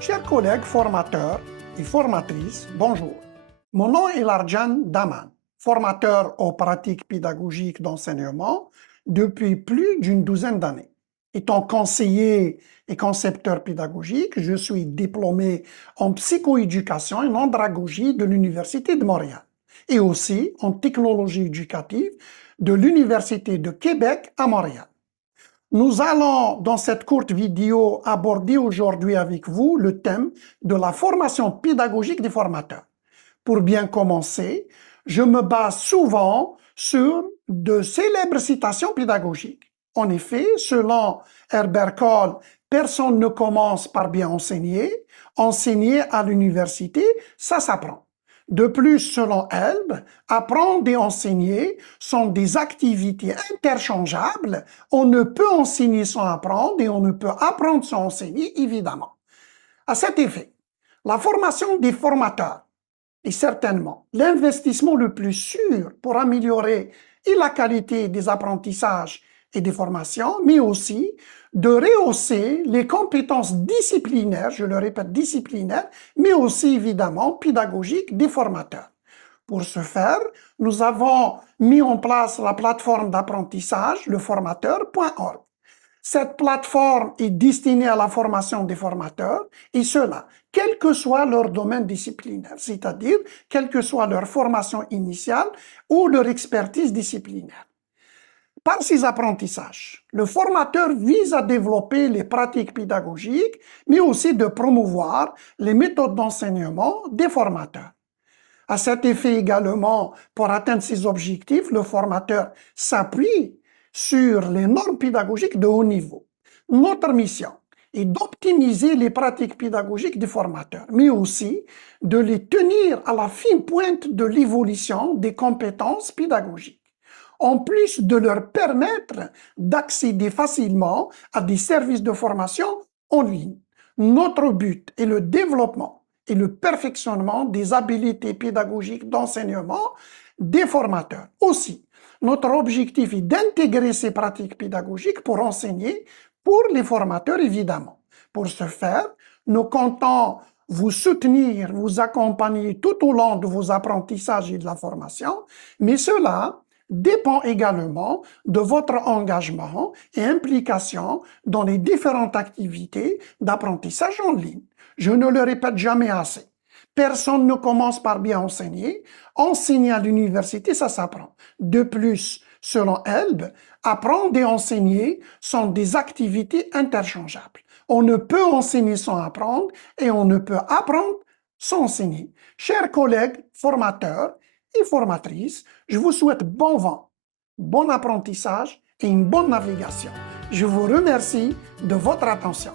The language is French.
Chers collègues formateurs et formatrices, bonjour. Mon nom est Larjan Daman, formateur aux pratiques pédagogiques d'enseignement depuis plus d'une douzaine d'années. Étant conseiller et concepteur pédagogique, je suis diplômé en psychoéducation et en andragogie de l'Université de Montréal et aussi en technologie éducative de l'Université de Québec à Montréal. Nous allons, dans cette courte vidéo, aborder aujourd'hui avec vous le thème de la formation pédagogique des formateurs. Pour bien commencer, je me base souvent sur de célèbres citations pédagogiques. En effet, selon Herbert Kohl, personne ne commence par bien enseigner. Enseigner à l'université, ça s'apprend. De plus, selon Elb, apprendre et enseigner sont des activités interchangeables. On ne peut enseigner sans apprendre et on ne peut apprendre sans enseigner, évidemment. À cet effet, la formation des formateurs est certainement l'investissement le plus sûr pour améliorer et la qualité des apprentissages et des formations, mais aussi de rehausser les compétences disciplinaires, je le répète, disciplinaires, mais aussi évidemment pédagogiques des formateurs. Pour ce faire, nous avons mis en place la plateforme d'apprentissage, leformateur.org. Cette plateforme est destinée à la formation des formateurs, et cela, quel que soit leur domaine disciplinaire, c'est-à-dire quelle que soit leur formation initiale ou leur expertise disciplinaire. Par ces apprentissages, le formateur vise à développer les pratiques pédagogiques, mais aussi de promouvoir les méthodes d'enseignement des formateurs. À cet effet également, pour atteindre ces objectifs, le formateur s'appuie sur les normes pédagogiques de haut niveau. Notre mission est d'optimiser les pratiques pédagogiques des formateurs, mais aussi de les tenir à la fine pointe de l'évolution des compétences pédagogiques, en plus de leur permettre d'accéder facilement à des services de formation en ligne. Notre but est le développement et le perfectionnement des habiletés pédagogiques d'enseignement des formateurs. Aussi, notre objectif est d'intégrer ces pratiques pédagogiques pour enseigner pour les formateurs, évidemment. Pour ce faire, nous comptons vous soutenir, vous accompagner tout au long de vos apprentissages et de la formation, mais cela dépend également de votre engagement et implication dans les différentes activités d'apprentissage en ligne. Je ne le répète jamais assez. Personne ne commence par bien enseigner. Enseigner à l'université, ça s'apprend. De plus, selon Elb, apprendre et enseigner sont des activités interchangeables. On ne peut enseigner sans apprendre et on ne peut apprendre sans enseigner. Chers collègues formateurs et formatrices, je vous souhaite bon vent, bon apprentissage et une bonne navigation. Je vous remercie de votre attention.